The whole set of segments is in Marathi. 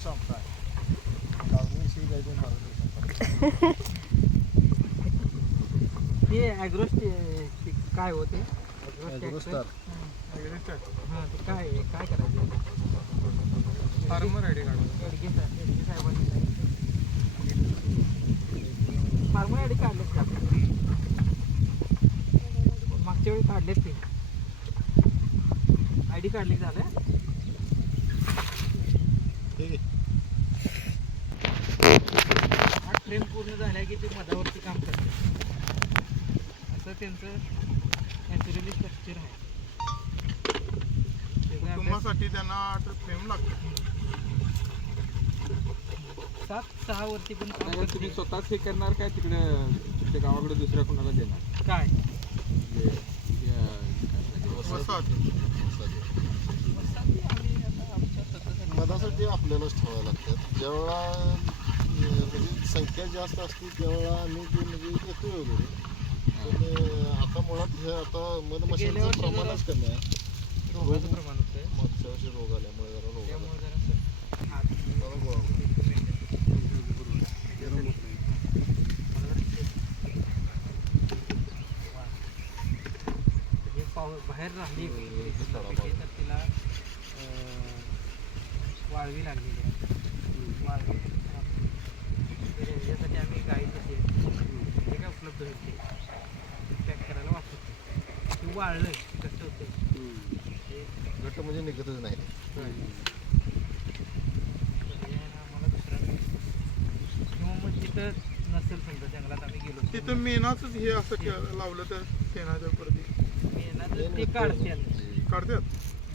संपताय लावणीविषयी काहीतरी मार्गदर्शन ते ॲग्रोस्ट काय होते ॲग्रोस्टार हां ते काय काय करायचं farmer I D card Edage साहेबांनी फार्मर आय डी काढलेत का मागच्या वेळी काढलेत ते आय डी काढले झालं ठीक आहे. हा ट्रेन पूर्ण झाला की ते मधावरती काम करते असं त्यांचं नॅचरली स्ट्रक्चर आहे त्याचा अभ्यास कुटुंबासाठी त्यांना फ्रेम लागतं 7-6 वरती पण काम नाही, करते. तुम्ही स्वतःच हे करणार काय तिकडे तुमच्या गावाकडे दुसऱ्या कोणाला देणार काय म्हणजे वसाहत मधासाठी आपल्यालाच ठेवावं लागतात ज्यावेळा म्हणजे संख्या जास्त असते त्यावेळा आम्ही ते म्हणजे येतो वगैरे पण आता मुळात हे आता मधमाशांचं प्रमाणच कमी आहे रोगाचं प्रमाण होतं मागच्या वर्षी रोग आल्यामुळे जरा रोग आला. त्यामुळे जरा जरा गोळा होतो. बाहेर राहिली तर तिला वाळवी लागलेली आहे वाळवी तर याच्यासाठी आम्ही गाईचं हे काय उपलब्ध होईल ते पॅक करायला वापरतो ते वाळलं कसं होतं घट्ट म्हणजे निघतच नाही आम्हाला दुसरा किंवा मग तिथं नसेल समजा जंगलात आम्ही गेलो तिथं मेनाच हे असं लावलं तर शेणाच्या प्रती मेनाचं ते काढतात काढतात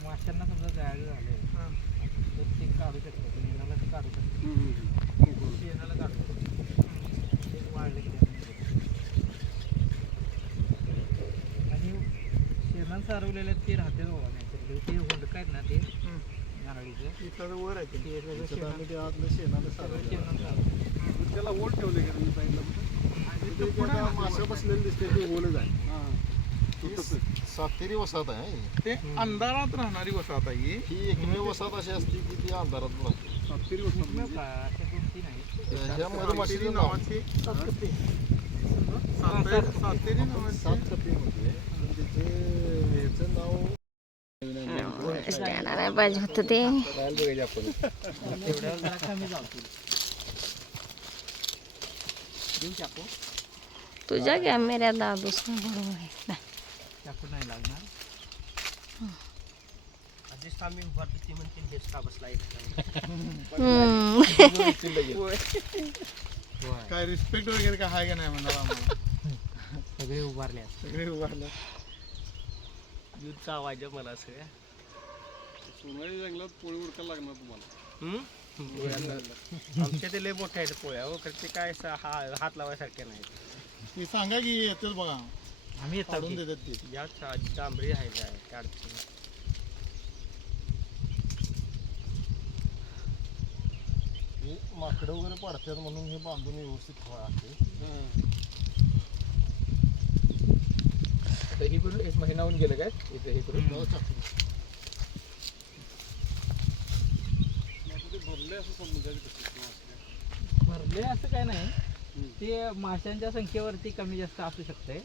माशांना समजा जायला झाले हां. तर ते काढू शकतात मेनाला ते काढू शकतात शेणाला काढू शकतात ते वाळले की आणि शेणाला सारवलेले ते राहते बाबा नॅचरली ते हुंडक आहेत ना ते नारळीचं इथं वर आहे ते ते सगळं त्याच्यात आम्ही ते आतलं शेणाला सगळं सारवलं. शेणाला सारवलं. त्याला ओल ठेवले का तुम्ही सांगितलं आणि ते जे आता मासे बसलेले दिसते ते ओलच आहे ही सातेरी वसाहत आहे ते अंधारात राहणारी वसाहत आहे ही. ही एकमेव वसाहत अशी असते की ती अंधारात राहते एकमेव का अशा कोणती नाही ह्या मधमाशीचं सातेरी नाव नावाची सातकप्पी. सातेरी नावाची 7 कपीमध्ये पण त्याचं ह्याचं नाव नाही पाहिजे होतं ते तेवढ्यावर जरा कमी जाऊ देऊ चाकू तुझ्या कॅमेऱ्यात दादूस बरोबर आहे ना. चाकू नाही लागणार आधीच आम्ही उभारतो ती म्हणते हेच का बसला काय रिस्पेक्ट वगैरे काय आहे का नाही म्हणणार आम्हाला सगळे उभारले सगळे उभारलं दूधचा आवाज आहे मला सगळ्या सोनाळी जंगलात पोळी उडकायला लागणार तुम्हाला आमच्या ते लय मोठ्या आहेत पोळ्या हो ते काय हात लावायसारखे नाहीत ते सांगा की येतच बघा आम्ही काढून देतात ते या तांबरी आहे काय काढतो हे माकडं वगैरे पडतात म्हणून हे बांधून व्यवस्थित ठेवा लागते ही करून 1 महिना होऊन गेलं काय इथे हे करून भरले असं काय नाही ते माशांच्या संख्येवरती कमी जास्त असू शकते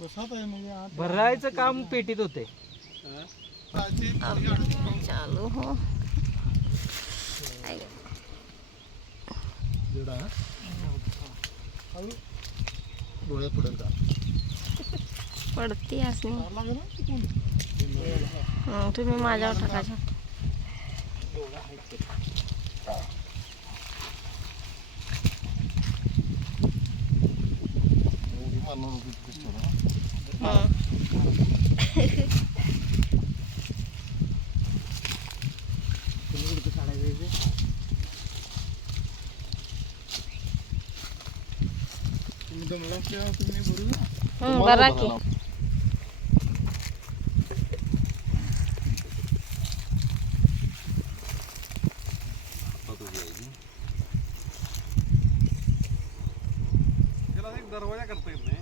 वसाहत आहे म्हणजे आत भरायचं काम पेटीत होते चालू हो डोळ्यात पडेल का पडती असणे लागेल ना तुम्ही माझ्यावर टाकायचं एवढी मानणार होती दिसतो ना तुम्ही कुठं काढायचं तुम्ही जमला किंवा तुम्ही भरू बरा की त्याला एक दरवाजा करता येत नाही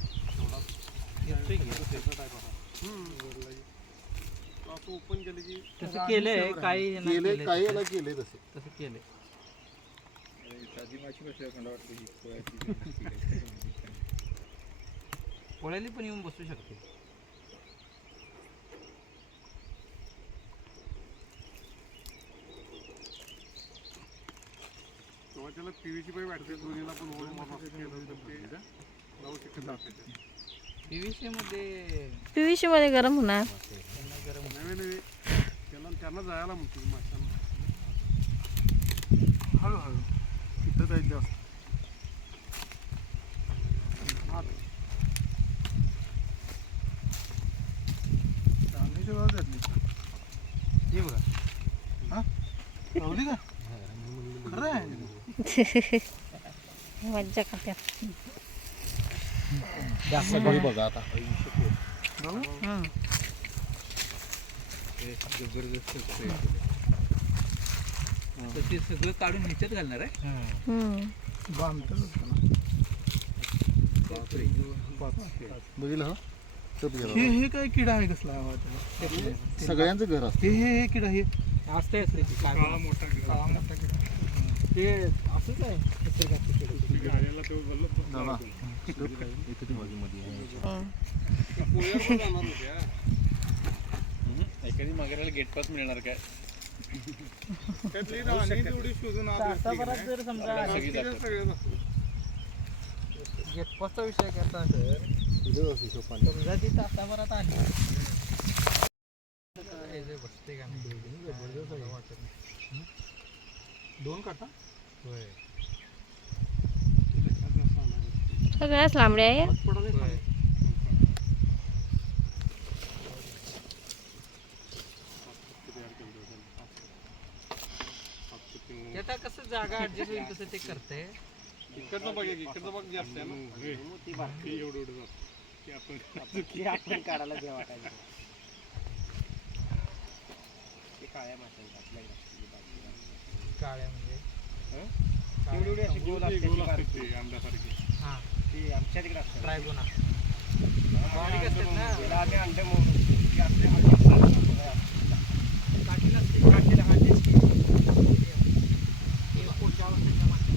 येतोय की. असं ओपन केलं की तसं केलंय काही ह्यांना केले केलंय काही तसं. याला केले तसे तसं केलंय पोळ्याली पण येऊन बसू शकते. तेव्हा त्याला पीव्हीसी पाईप वाटते दोन्हीला पण होल मारून असं केलं तर ते लावू शकत नाही. PVC मध्ये PVC मध्ये गरम होणार. त्यांना गरम नवे त्यांना जायला म्हणतो माशांना. हळूहळू तिथं जाईल जास्त चांगली सेवा झाली. हे बघा हा लावली का खरं आहे मज्जा करतात. सगळी बघा आता हं. ते सगळं काढून ह्याच्यात घालणार आहे. हं. बांधतो बघितलं हा टप गेला. हे काय किडा आहे कसला आवाज सगळ्यांचं घर असतं. हे किडा हे असते असते काळा मोठा किडा ते असंच आहे निसर्गाचं किडं. गाड्याला तो बोललो दादा, इथे ती बाजूमध्ये आहे. हं. पोळ्यावर पण जाणार होत्या. एखादी मगराला गेट पास मिळणार काय? त्यातली राणी तेवढी शोधून तासाभरात जर समजा गेटपासचा विषय करता असेल इथेच असू शकतो पाणी. समजा ती तासाभरात आली हे जे बसते का नाही जबरदस्त आहे. वाटत नाही. दोन काटा होय सगळ्याच लांबड्या आहे. होय. ते आता कसं जागा ऍडजस्ट होईल तसं ते करते. इकडचं बघ इकडचं बघ जास्त आहे ना. ती बारकी एवढं जास्त आपण काढायला घ्या वाटायला काळ्या म्हणजे एवढी अशी गोल असते अंड्यासारखी. हां ती आमच्या तिकडे असते. ट्रायगोना बारीक असतात ना. आम्ही अंडे मोडून काठी नसते काठीला हातीच की हे पोचावर त्याच्या मागे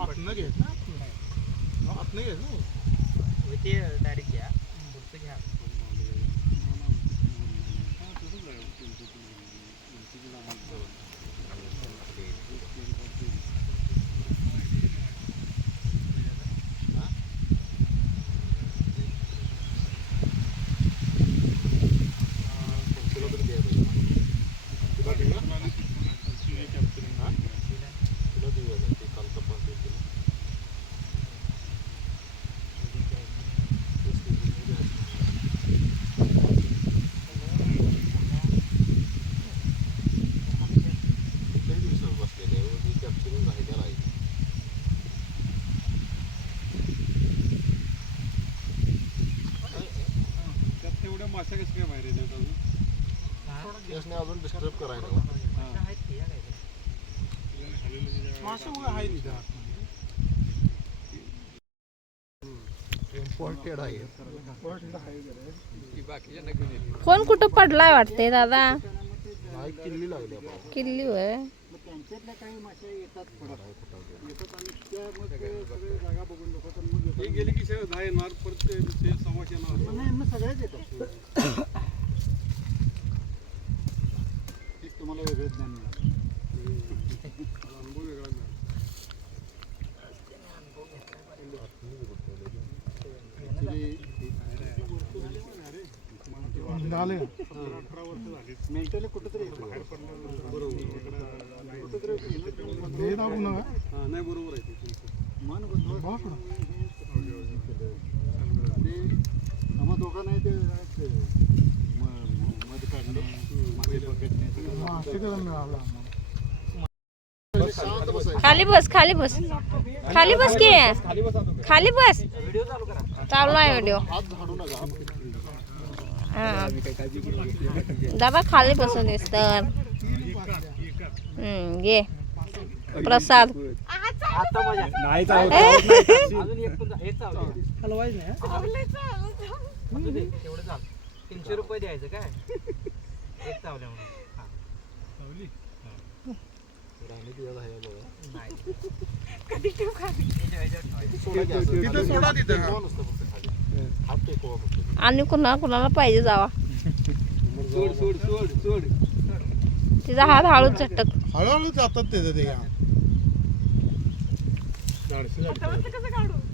आतनं घ्यायचं ना आतनं घ्यायचं ना ते डायरेक्ट घ्या पुढचं घ्या. माशा कसं काय बाहेर येतात अजून? यासने अजून डिस्टर्ब करायला माशा आहेत की या काय मासे उगा आहे तिथं इम्पॉर्टेड आहे. कोण कुठं पडलाय वाटते दादा. नाही किल्ली लागली आपण. किल्ली होय. हे गेले की सगळं दहा येणार परत ते सव्वाशे येणार. तुम्हाला वेगळं ज्ञान अनुभव वेगळा मिळाला. झाले 18 वर्ष झाली. मेंटली कुठेतरी बाहेर पडलं हे दाबू नका नाही बरोबर आहे ते तुमचं. मन आम्हा दोघांना ते मध्ये काढलं मासे पकडण्याचं मासे करून मिळालं आम्हाला. शांत बसायचं. खाली बस खाली बस खाली बस की खाली बस व्हिडिओ चालू करा. चालू आहे व्हिडिओ हात झाडू नका. हा दादा खाली बसून दिस तर घे प्रसाद आता मजा. नाही अजून एक चावलं. हलवायचं नाही असू दे, तेवढं चाल. 300 रुपये द्यायचं काय एक चावल्या म्हणून. हा. राणी तुझ्या झाल्या बघा. नाही. ह्याच्यावर ठेवायचं. सोडा की असं. तिथं सोडा तिथं. टेकवा नुसतं फक्त खाली. हात टेकवा फक्त. आणि कुणाला पाहिजे जावा सोड सोड सोड सोड तिचा हात हळूच झटक हळूहळू जातात त्याचं ते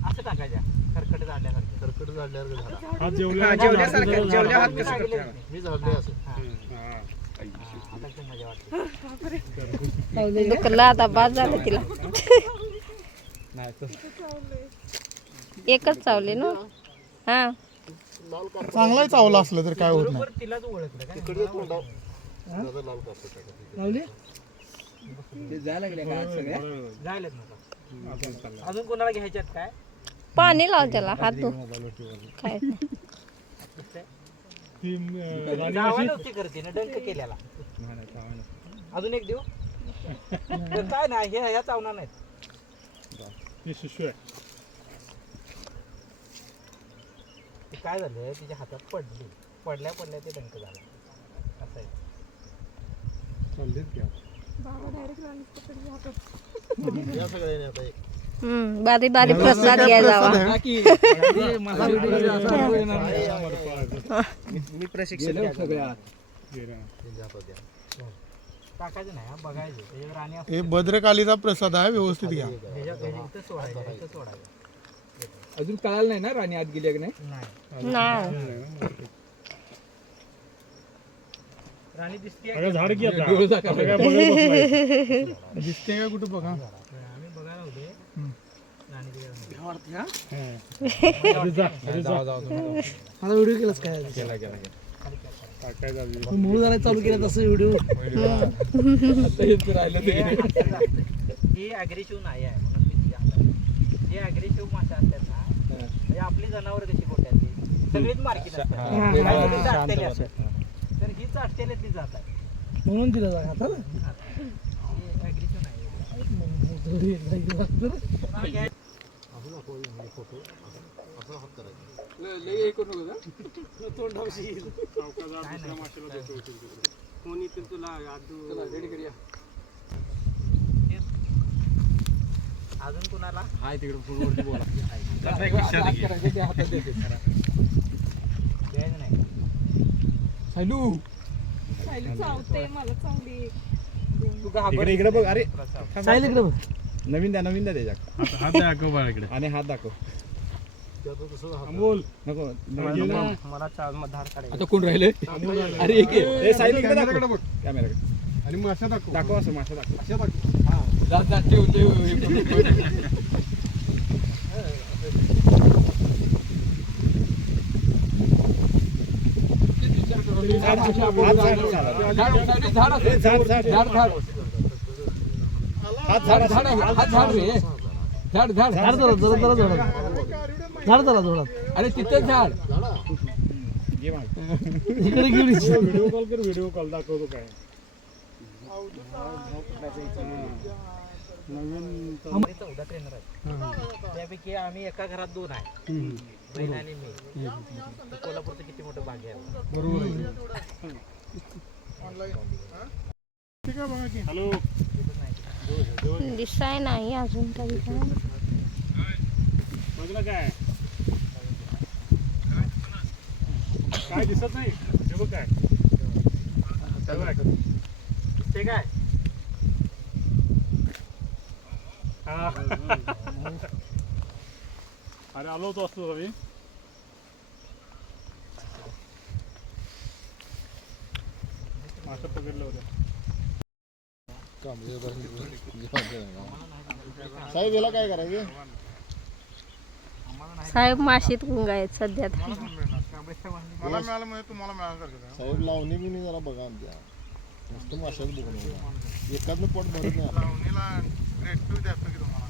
असं टाकायच्या खरकट जाडल्यासारखं. खरकट झाल्यावर झाला. मी झाडले असं. आता खूप मजा वाटते. दुखलं आता बाद झालं तिला एकच चावले ना हा लाल कापड चांगला चावला असलं तर काय होत नाही बरोबर तिलाच ओळखलं काय. तिकडे तोंडाव. दादा लाल कापड टाका. जायलेत नका. अजून कोणाला घ्यायच्यात काय. पाणी लाव त्याला हात धु काय जावा नव्हती करते ना डंक केल्याला. अजून एक देऊ तर काय नाही ह्या चावणार नाहीत. ते काय झालं तिच्या हातात पडल्या ते डंक झाला. असं आहे. या सगळ्यांनी आता एक. बारी बारी प्रसाद घ्या जावा मी प्रशिक्षण त्यांच्या हातात द्या. टाकायचं नाही हा, बघायचं त्याच्यावर आणि हे भद्रकालीचा प्रसाद आहे व्यवस्थित घ्या इथं सोडायचं. अजून कळालं नाही ना राणी आत गेली की नाही नाही नाही राणी दिसते दिसते का कुठं बघा आम्ही बघायला होते राणी आता व्हिडिओ केलाच काय मूळ जरा चालू केला तसं व्हिडिओ ही अग्रेसिव्ह नाही आहे म्हणून मी तिच्या हातात. जे अग्रेसिव्ह मासे असतात ना म्हणजे आपली जनावर कशी गोट्यात ती सगळीच मार्केट असतात. तर ही चाटतेल्यातली जात आहे म्हणून दिला जागा आता अग्रेसिव्ह नाही. असं दाखवा म्हणजे फोटो असं हात करायचं. लई हे करू नका तोंडावशी कोणी पण तुला रेडी करूया अजून कुणाला हाय तिकडे फोनवरती बोला द्यायचं नाही. हॅलो तू घाबर इकडे बघ अरे नवीन द्या त्याच्यात हात दाखव बाळाकडे आणि हात दाखव त्यात तसं हात बोल नको मला धार काढायची. आता कोण राहिले अरे एक साईड दाखव बघ कॅमेराकडे आणि मासा दाखव असं मासा दाखव ठेव अरे तिथं झाड व्हिडिओ कॉल कर व्हिडिओ कॉल दाखवतो काय नवीन 14 ट्रेनर आहेत. त्यापैकी आम्ही एका घरात 2 आहे बहीण आणि मी. कोल्हापूरचं किती मोठं भाग्य आहे. बरोबर ठीक आहे बघा की हॅलो दिसाय नाही अजून तरी काय बघलं काय काय दिसत नाही हे बघ काय ते काय अरे आलो होतो असतो आम्ही मासा पकडलं होतं साहेब याला काय करायचं. साहेब माशीत गुंग आहेत सध्या मला मिळालं म्हणजे तुम्हाला मिळालं साहेब लावणी बिवणी जरा बघा आमच्या मस्त माशाच बघून एकाच पोट भरत नाही. लावणीला ग्रेड 2 दाखव की तुम्हाला